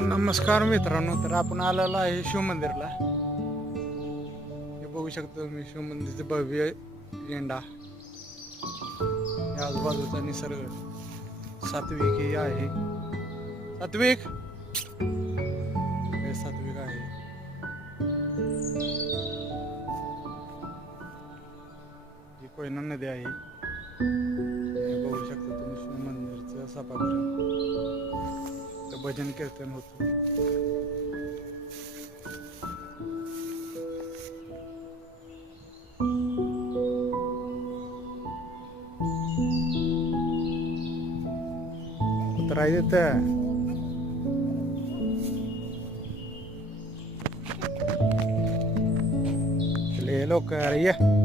नमस्कार मित्रांनो, तर आपण आलेलो आहे शिवमंदिरला. हे बघू शकतो तुम्ही शिवमंदिरचे भव्य झेंडा. या आजूबाजूचा निसर्ग सात्विक हे आहे. सात्विक हे सात्विक आहे. ही कोयना नदी आहे. हे बघू शकता तुम्ही शिवमंदिरचं सभागृह. तर भजन कीर्तन होतं. उतराय येतं. ले लवकर ये.